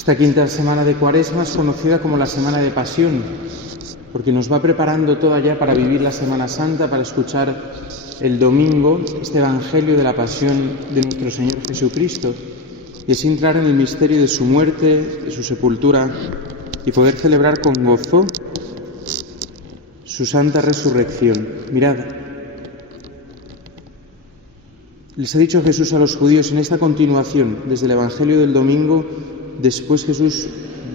Esta quinta semana de Cuaresma es conocida como la Semana de Pasión, porque nos va preparando toda ya para vivir la Semana Santa, para escuchar el domingo este Evangelio de la Pasión de nuestro Señor Jesucristo, y así entrar en el misterio de su muerte, de su sepultura, y poder celebrar con gozo su santa resurrección. Mirad, les ha dicho Jesús a los judíos en esta continuación, desde el Evangelio del domingo. Después Jesús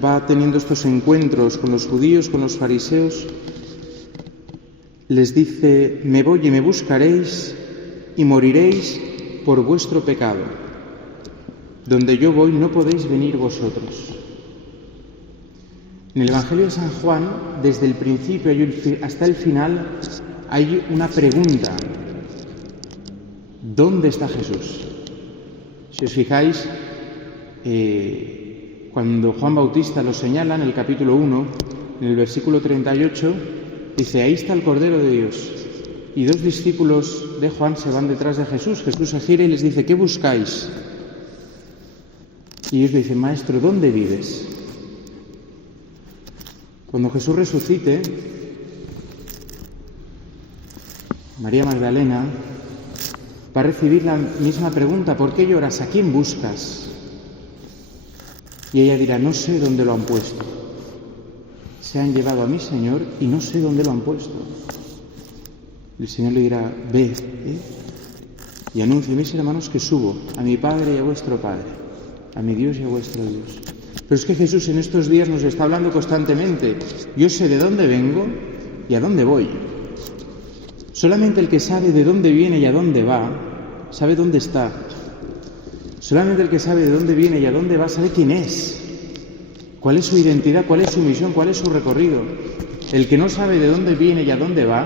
va teniendo estos encuentros con los judíos, con los fariseos. Les dice: me voy y me buscaréis y moriréis por vuestro pecado. Donde yo voy no podéis venir vosotros. En el Evangelio de San Juan, desde el principio hasta el final, hay una pregunta: ¿dónde está Jesús? Si os fijáis, cuando Juan Bautista lo señala en el capítulo 1, en el versículo 38, dice: ahí está el Cordero de Dios. Y dos discípulos de Juan se van detrás de Jesús. Jesús se gira y les dice: ¿qué buscáis? Y ellos le dicen: Maestro, ¿dónde vives? Cuando Jesús resucite, María Magdalena va a recibir la misma pregunta: ¿por qué lloras? ¿A quién buscas? Y ella dirá: no sé dónde lo han puesto. Se han llevado a mi Señor y no sé dónde lo han puesto. El Señor le dirá: ve, y anuncie a mis hermanos que subo a mi Padre y a vuestro Padre, a mi Dios y a vuestro Dios. Pero es que Jesús en estos días nos está hablando constantemente: yo sé de dónde vengo y a dónde voy. Solamente el que sabe de dónde viene y a dónde va, sabe dónde está. Solamente el que sabe de dónde viene y a dónde va, sabe quién es, cuál es su identidad, cuál es su misión, cuál es su recorrido. El que no sabe de dónde viene y a dónde va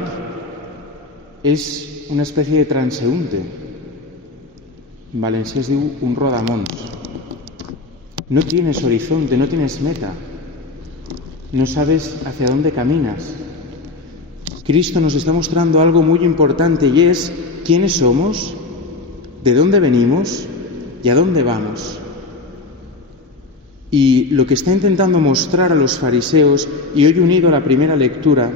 es una especie de transeúnte. En valencià es diu un rodamons. No tienes horizonte, no tienes meta, no sabes hacia dónde caminas. Cristo nos está mostrando algo muy importante, y es quiénes somos, de dónde venimos y a dónde vamos. Y lo que está intentando mostrar a los fariseos, y hoy unido a la primera lectura,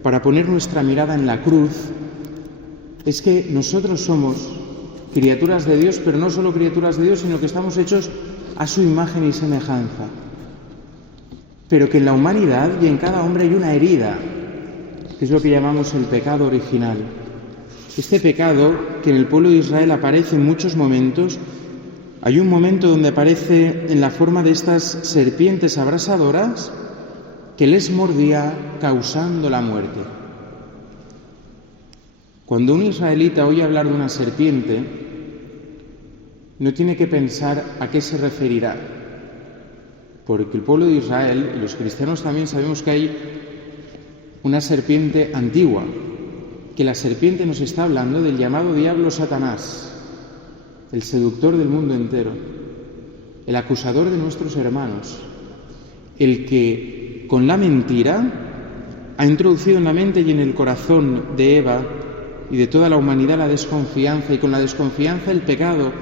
para poner nuestra mirada en la cruz, es que nosotros somos criaturas de Dios, pero no solo criaturas de Dios, sino que estamos hechos a su imagen y semejanza. Pero que en la humanidad y en cada hombre hay una herida, que es lo que llamamos el pecado original. Este pecado, que en el pueblo de Israel aparece en muchos momentos, hay un momento donde aparece en la forma de estas serpientes abrasadoras que les mordía causando la muerte. Cuando un israelita oye hablar de una serpiente, no tiene que pensar a qué se referirá, porque el pueblo de Israel, y los cristianos también, sabemos que hay una serpiente antigua, que la serpiente nos está hablando del llamado diablo Satanás, el seductor del mundo entero, el acusador de nuestros hermanos, el que con la mentira ha introducido en la mente y en el corazón de Eva y de toda la humanidad la desconfianza, y con la desconfianza el pecado,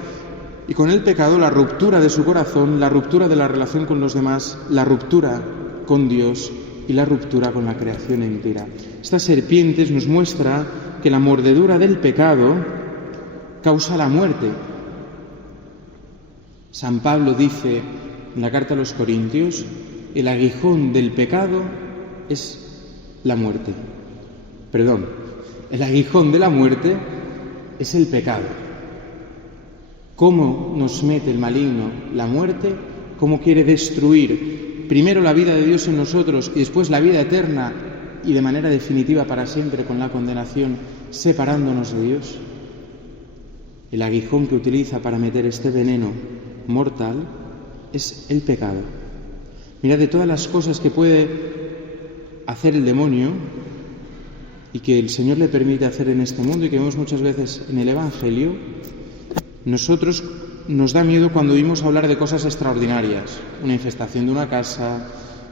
y con el pecado la ruptura de su corazón, la ruptura de la relación con los demás, la ruptura con Dios y la ruptura con la creación entera. Estas serpientes nos muestra que la mordedura del pecado causa la muerte. San Pablo dice en la carta a los Corintios: el aguijón del pecado es la muerte. Perdón, el aguijón de la muerte es el pecado. ¿Cómo nos mete el maligno la muerte? ¿Cómo quiere destruir primero la vida de Dios en nosotros y después la vida eterna y de manera definitiva para siempre con la condenación, separándonos de Dios? El aguijón que utiliza para meter este veneno mortal es el pecado. Mirad, de todas las cosas que puede hacer el demonio y que el Señor le permite hacer en este mundo y que vemos muchas veces en el Evangelio, nosotros nos da miedo cuando oímos hablar de cosas extraordinarias, una infestación de una casa,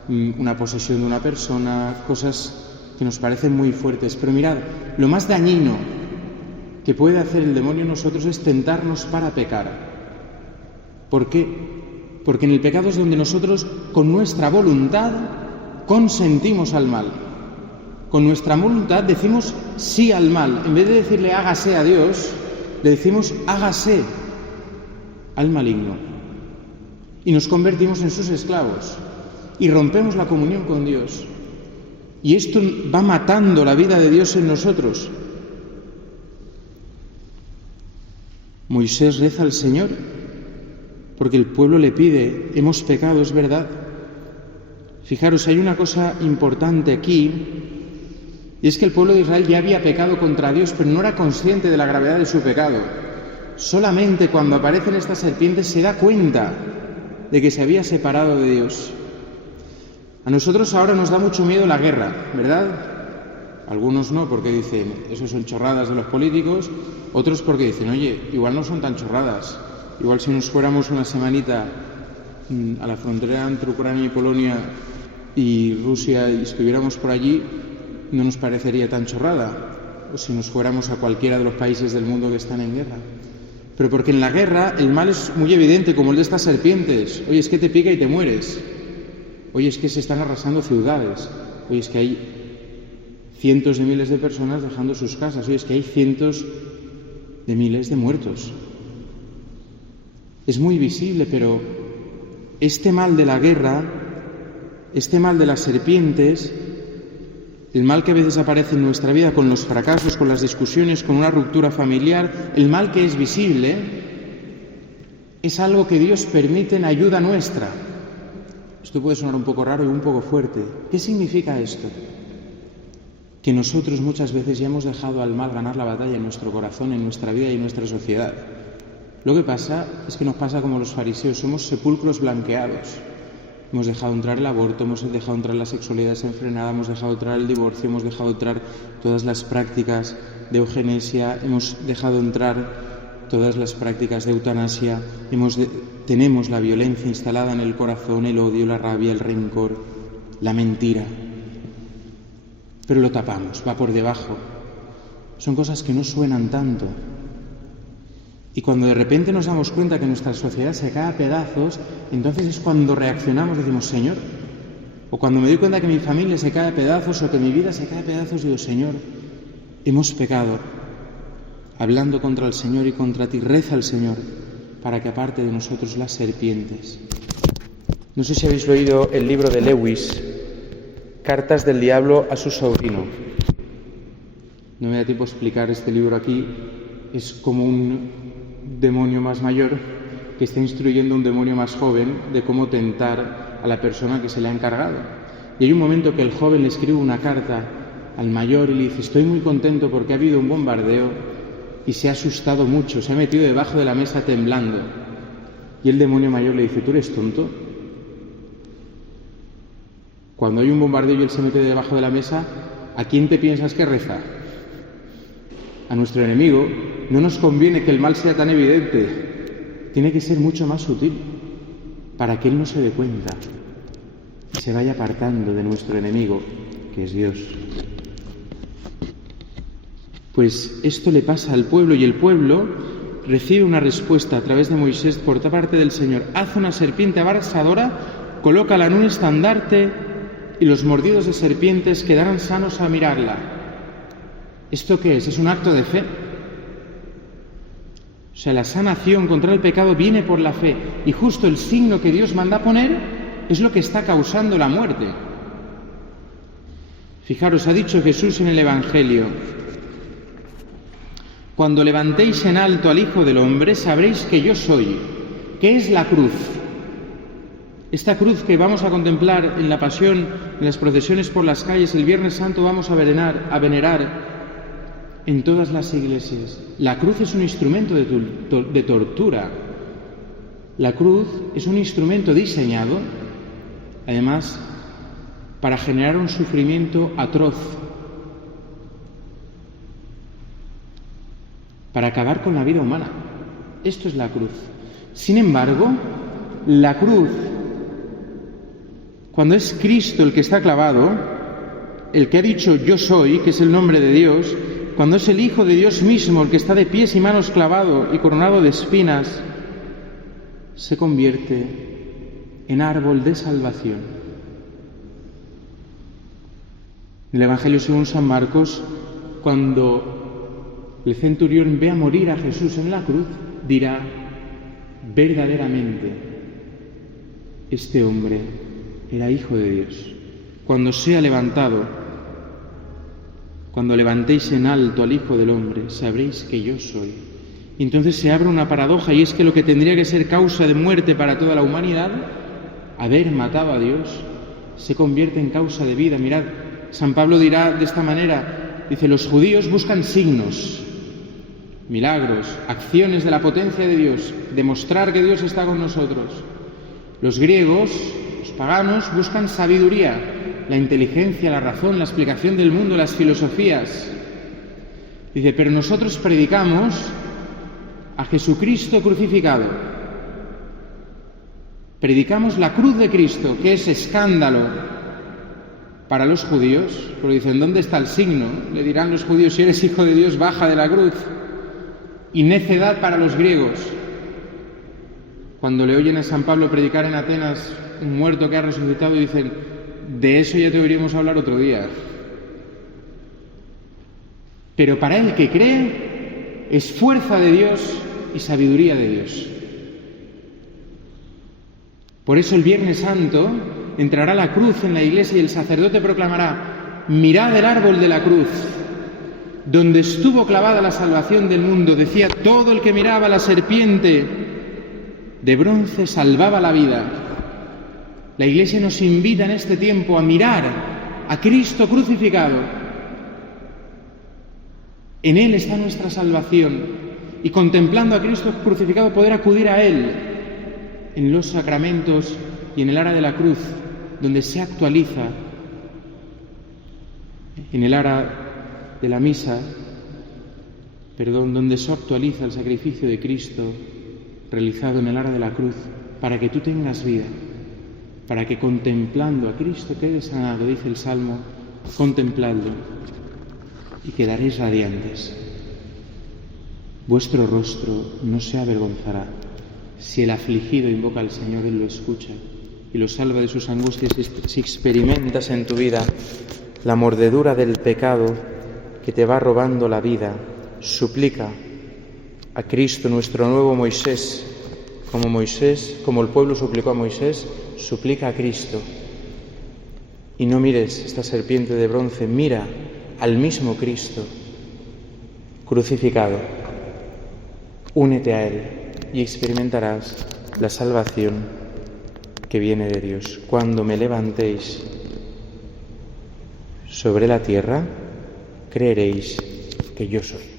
una posesión de una persona, cosas que nos parecen muy fuertes. Pero mirad, lo más dañino que puede hacer el demonio en nosotros es tentarnos para pecar. ¿Por qué? Porque en el pecado es donde nosotros, con nuestra voluntad, consentimos al mal. Con nuestra voluntad decimos sí al mal. En vez de decirle hágase a Dios, le decimos hágase al maligno. Y nos convertimos en sus esclavos. Y rompemos la comunión con Dios. Y esto va matando la vida de Dios en nosotros. Moisés reza al Señor porque el pueblo le pide, hemos pecado, es verdad. Fijaros, hay una cosa importante aquí, y es que el pueblo de Israel ya había pecado contra Dios, pero no era consciente de la gravedad de su pecado. Solamente cuando aparecen estas serpientes se da cuenta de que se había separado de Dios. A nosotros ahora nos da mucho miedo la guerra, ¿verdad? Algunos no, porque dicen, eso son chorradas de los políticos. Otros porque dicen, oye, igual no son tan chorradas. Igual si nos fuéramos una semanita a la frontera entre Ucrania y Polonia y Rusia y estuviéramos por allí, no nos parecería tan chorrada. O si nos fuéramos a cualquiera de los países del mundo que están en guerra. Pero porque en la guerra el mal es muy evidente, como el de estas serpientes. Oye, es que te pica y te mueres. Oye, es que se están arrasando ciudades. Oye, es que hay cientos de miles de personas dejando sus casas. Oye, es que hay cientos de miles de muertos. Es muy visible, pero este mal de la guerra, este mal de las serpientes, el mal que a veces aparece en nuestra vida con los fracasos, con las discusiones, con una ruptura familiar, el mal que es visible, es algo que Dios permite en ayuda nuestra. Esto puede sonar un poco raro y un poco fuerte. ¿Qué significa esto? Que nosotros muchas veces ya hemos dejado al mal ganar la batalla en nuestro corazón, en nuestra vida y en nuestra sociedad. Lo que pasa es que nos pasa como los fariseos, somos sepulcros blanqueados. Hemos dejado entrar el aborto, hemos dejado entrar la sexualidad desenfrenada, hemos dejado entrar el divorcio, hemos dejado entrar todas las prácticas de eugenesia, hemos dejado entrar todas las prácticas de eutanasia, tenemos la violencia instalada en el corazón, el odio, la rabia, el rencor, la mentira. Pero lo tapamos, va por debajo. Son cosas que no suenan tanto. Y cuando de repente nos damos cuenta que nuestra sociedad se cae a pedazos, entonces es cuando reaccionamos y decimos, Señor. O cuando me doy cuenta que mi familia se cae a pedazos o que mi vida se cae a pedazos, digo, Señor, hemos pecado. Hablando contra el Señor y contra ti, reza al Señor para que aparte de nosotros las serpientes. No sé si habéis leído el libro de Lewis, Cartas del Diablo a su sobrino. No me da tiempo a explicar este libro aquí. Es como un demonio más mayor que está instruyendo a un demonio más joven de cómo tentar a la persona que se le ha encargado. Y hay un momento que el joven le escribe una carta al mayor y le dice, estoy muy contento porque ha habido un bombardeo y se ha asustado mucho, se ha metido debajo de la mesa temblando. Y el demonio mayor le dice, ¿tú eres tonto? Cuando hay un bombardeo y él se mete debajo de la mesa, ¿a quién te piensas que reza? A nuestro enemigo. No nos conviene que el mal sea tan evidente. Tiene que ser mucho más sutil para que él no se dé cuenta y se vaya apartando de nuestro enemigo, que es Dios. Pues esto le pasa al pueblo y el pueblo recibe una respuesta a través de Moisés por parte del Señor. Haz una serpiente abrasadora, colócala en un estandarte y los mordidos de serpientes quedarán sanos al mirarla. ¿Esto qué es? Es un acto de fe. O sea, la sanación contra el pecado viene por la fe y justo el signo que Dios manda poner es lo que está causando la muerte. Fijaros, ha dicho Jesús en el Evangelio, cuando levantéis en alto al Hijo del Hombre sabréis que yo soy. ¿Qué es la cruz? Esta cruz que vamos a contemplar en la Pasión, en las procesiones por las calles, el Viernes Santo vamos a venerar en todas las iglesias. La cruz es un instrumento de tortura. La cruz es un instrumento diseñado, además, para generar un sufrimiento atroz, para acabar con la vida humana. Esto es la cruz. Sin embargo, la cruz, cuando es Cristo el que está clavado, el que ha dicho yo soy, que es el nombre de Dios, cuando es el Hijo de Dios mismo el que está de pies y manos clavado y coronado de espinas, se convierte en árbol de salvación. En el Evangelio según San Marcos, cuando el centurión ve a morir a Jesús en la cruz, dirá: verdaderamente, este hombre era Hijo de Dios. Cuando sea levantado, cuando levantéis en alto al Hijo del Hombre, sabréis que yo soy. Y entonces se abre una paradoja, y es que lo que tendría que ser causa de muerte para toda la humanidad, haber matado a Dios, se convierte en causa de vida. Mirad, San Pablo dirá de esta manera, dice: los judíos buscan signos, milagros, acciones de la potencia de Dios, demostrar que Dios está con nosotros. Los griegos, los paganos, buscan sabiduría, la inteligencia, la razón, la explicación del mundo, las filosofías. Dice: pero nosotros predicamos a Jesucristo crucificado. Predicamos la cruz de Cristo, que es escándalo para los judíos, porque dicen: ¿dónde está el signo? Le dirán los judíos: si eres Hijo de Dios, baja de la cruz. Y necedad para los griegos. Cuando le oyen a San Pablo predicar en Atenas un muerto que ha resucitado, y dicen: de eso ya te oiríamos hablar otro día. Pero para el que cree es fuerza de Dios y sabiduría de Dios. Por eso el Viernes Santo entrará la cruz en la iglesia y el sacerdote proclamará: mirad el árbol de la cruz, donde estuvo clavada la salvación del mundo. Decía: todo el que miraba la serpiente de bronce salvaba la vida. La Iglesia nos invita en este tiempo a mirar a Cristo crucificado. En Él está nuestra salvación, y contemplando a Cristo crucificado poder acudir a Él en los sacramentos y en el ara de la cruz, donde se actualiza, en el ara de la misa, donde se actualiza el sacrificio de Cristo realizado en el ara de la cruz, para que tú tengas vida, para que contemplando a Cristo quedes sanado. Dice el Salmo: contempladlo y quedaréis radiantes. Vuestro rostro no se avergonzará. Si el afligido invoca al Señor, Él lo escucha y lo salva de sus angustias. Si experimentas en tu vida la mordedura del pecado que te va robando la vida, suplica a Cristo, nuestro nuevo Moisés, como el pueblo suplicó a Moisés, suplica a Cristo. Y no mires esta serpiente de bronce, mira al mismo Cristo crucificado. Únete a Él y experimentarás la salvación que viene de Dios. Cuando me levantéis sobre la tierra, creeréis que yo soy.